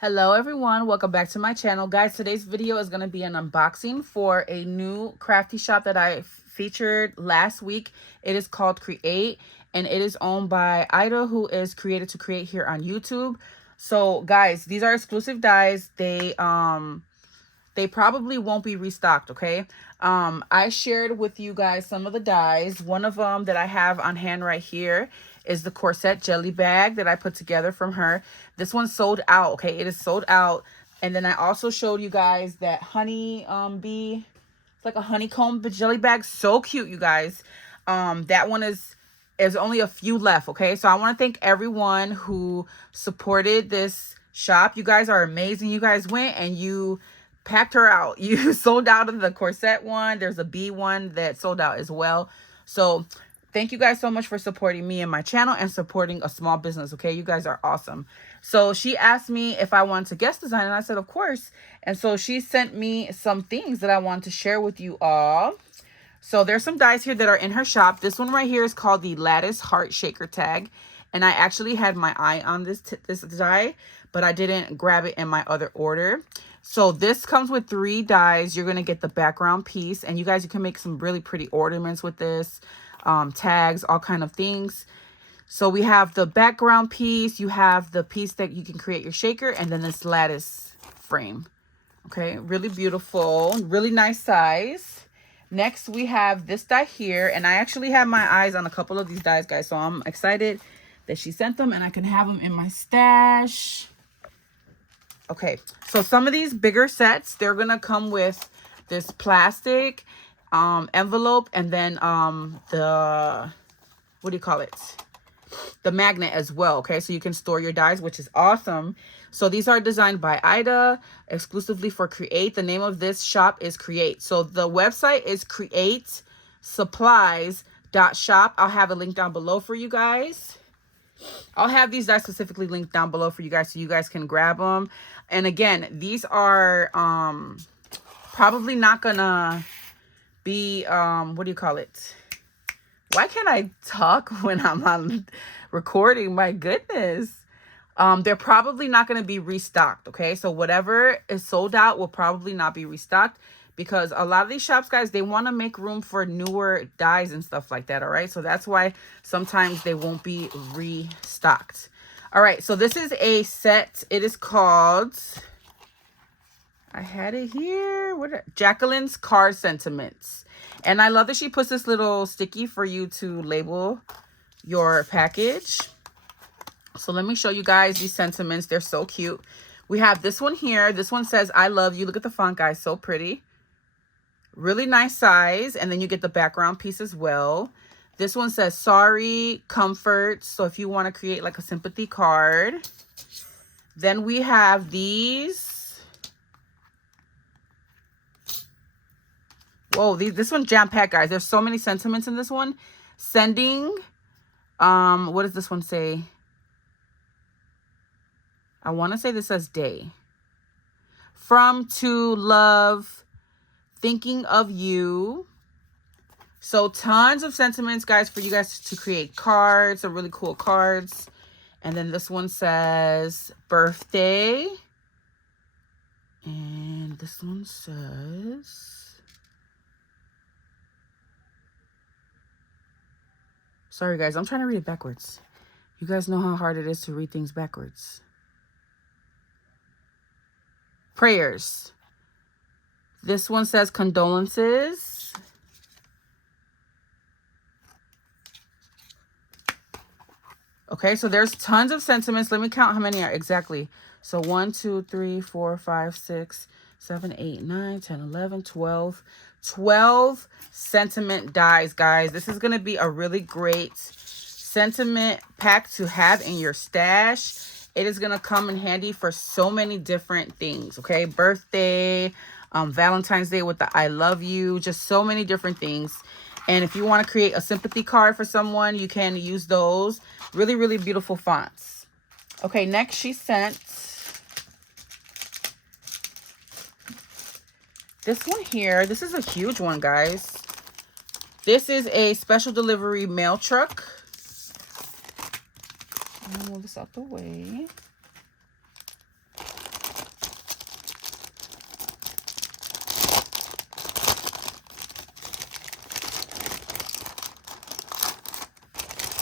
Hello everyone, welcome back to my channel. Guys, today's video is going to be an unboxing for a new crafty shop that I featured last week. It is called Create, and it is owned by Ida, who is Created to Create here on YouTube. So guys, these are exclusive dies. They probably won't be restocked, okay? I shared with you guys some of the dies. One of them that I have on hand right here is the corset jelly bag that I put together from her. This one's sold out, okay? It is sold out. And then I also showed you guys that honey bee. It's like a honeycomb jelly bag. So cute, you guys. That one is only a few left, okay? So I want to thank everyone who supported this shop. You guys are amazing. You guys went and you packed her out. You sold out of the corset one. There's a bee one that sold out as well. So thank you guys so much for supporting me and my channel and supporting a small business, okay? You guys are awesome. So she asked me if I wanted to guest design, and I said, of course. And so she sent me some things that I want to share with you all. So there's some dies here that are in her shop. This one right here is called the Lattice Heart Shaker Tag. And I actually had my eye on this die, but I didn't grab it in my other order. So this comes with 3 dies. You're going to get the background piece. And you guys, you can make some really pretty ornaments with this. Tags, all kind of things. So we have the background piece. You have the piece that you can create your shaker. And then this lattice frame. Okay, really beautiful. Really nice size. Next, we have this die here. And I actually have my eyes on a couple of these dies, guys. So I'm excited that she sent them. And I can have them in my stash. Okay, so some of these bigger sets, they're going to come with this plastic envelope and then the, what do you call it? The magnet as well, okay? So you can store your dies, which is awesome. So these are designed by Ida, exclusively for Create. The name of this shop is Create. So the website is createsupplies.shop. I'll have a link down below for you guys. I'll have these dies specifically linked down below for you guys so you guys can grab them. And again, these are probably not gonna be what do you call it? Why can't I talk when I'm on recording? My goodness. They're probably not going to be restocked, okay? So whatever is sold out will probably not be restocked, because a lot of these shops, guys, they want to make room for newer dies and stuff like that, all right? So that's why sometimes they won't be restocked. All right, so this is a set. It is called, I had it here, Jaqueline's Card Sentiments. And I love that she puts this little sticky for you to label your package. So let me show you guys these sentiments. They're so cute. We have this one here. This one says, I love you. Look at the font, guys. So pretty. Really nice size. And then you get the background piece as well. This one says, sorry, comfort. So if you want to create like a sympathy card. Then we have these. Whoa, this one's jam-packed, guys. There's so many sentiments in this one. Sending. What does this one say? I want to say this says day. From, to, love, thinking of you. So tons of sentiments, guys, for you guys to create cards. Some really cool cards. And then this one says birthday. And this one says, sorry, guys, I'm trying to read it backwards. You guys know how hard it is to read things backwards. Prayers. This one says condolences. Okay, so there's tons of sentiments. Let me count how many are exactly. So 1, 2, 3, 4, 5, 6, 7, 8, 9, 10, 11, 12. 12 sentiment dies, guys. This is going to be a really great sentiment pack to have in your stash. It is going to come in handy for so many different things, okay? Birthday, Valentine's Day with the I love you, just so many different things. And if you want to create a sympathy card for someone, you can use those. Really, really beautiful fonts. Okay, next she sent this one here. This is a huge one, guys. This is a special delivery mail truck. I'm gonna move this out the way.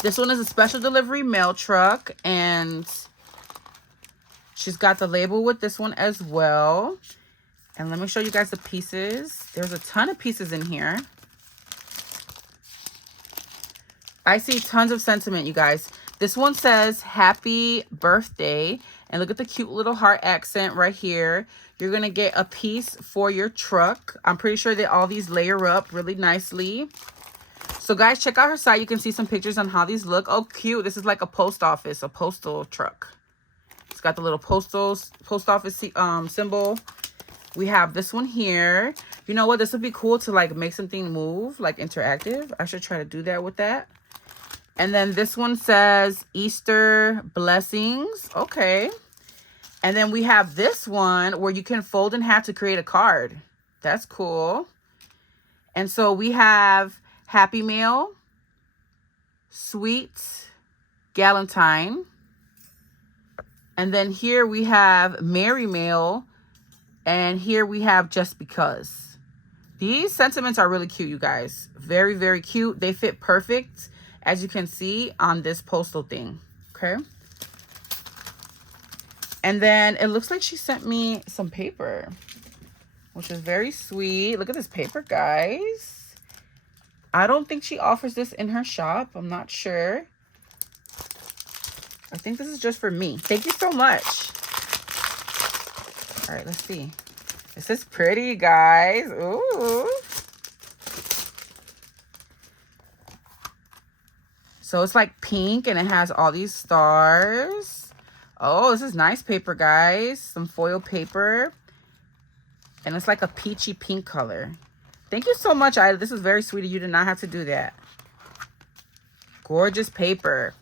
This one is a special delivery mail truck, and she's got the label with this one as well. And let me show you guys the pieces. There's a ton of pieces in here. I see tons of sentiment, you guys. This one says happy birthday, and look at the cute little heart accent right here. You're gonna get a piece for your truck. I'm pretty sure that all these layer up really nicely. So guys, check out her site. You can see some pictures on how these look. Oh, cute. This is like a post office, a postal truck. It's got the little post office symbol. We have this one here. You know what? This would be cool to like make something move, like interactive. I should try to do that with that. And then this one says Easter blessings. Okay. And then we have this one where you can fold in half to create a card. That's cool. And so we have Happy Mail, Sweet Galentine. And then here we have Merry Mail. And here we have Just Because. These sentiments are really cute, you guys. Very, very cute. They fit perfect, as you can see, on this postal thing. Okay. And then it looks like she sent me some paper, which is very sweet. Look at this paper, guys. I don't think she offers this in her shop. I'm not sure. I think this is just for me. Thank you so much. All right, let's see. This is pretty, guys. Ooh. So it's like pink and it has all these stars. Oh, this is nice paper, guys. Some foil paper. And it's like a peachy pink color. Thank you so much, Ida. This is very sweet of you. Did not have to do that. Gorgeous paper.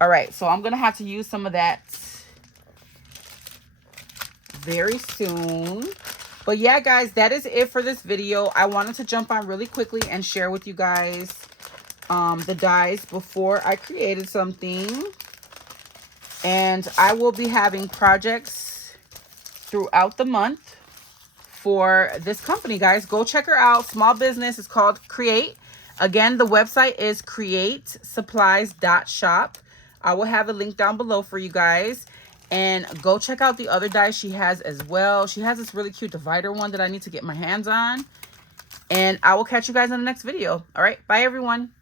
All right, so I'm going to have to use some of that very soon. But yeah, guys, that is it for this video. I wanted to jump on really quickly and share with you guys the dies before I created something. And I will be having projects throughout the month for this company, guys. Go check her out. Small business. It's called Create. Again, the website is createsupplies.shop. I will have a link down below for you guys. And go check out the other dies she has as well. She has this really cute divider one that I need to get my hands on. And I will catch you guys in the next video. All right. Bye, everyone.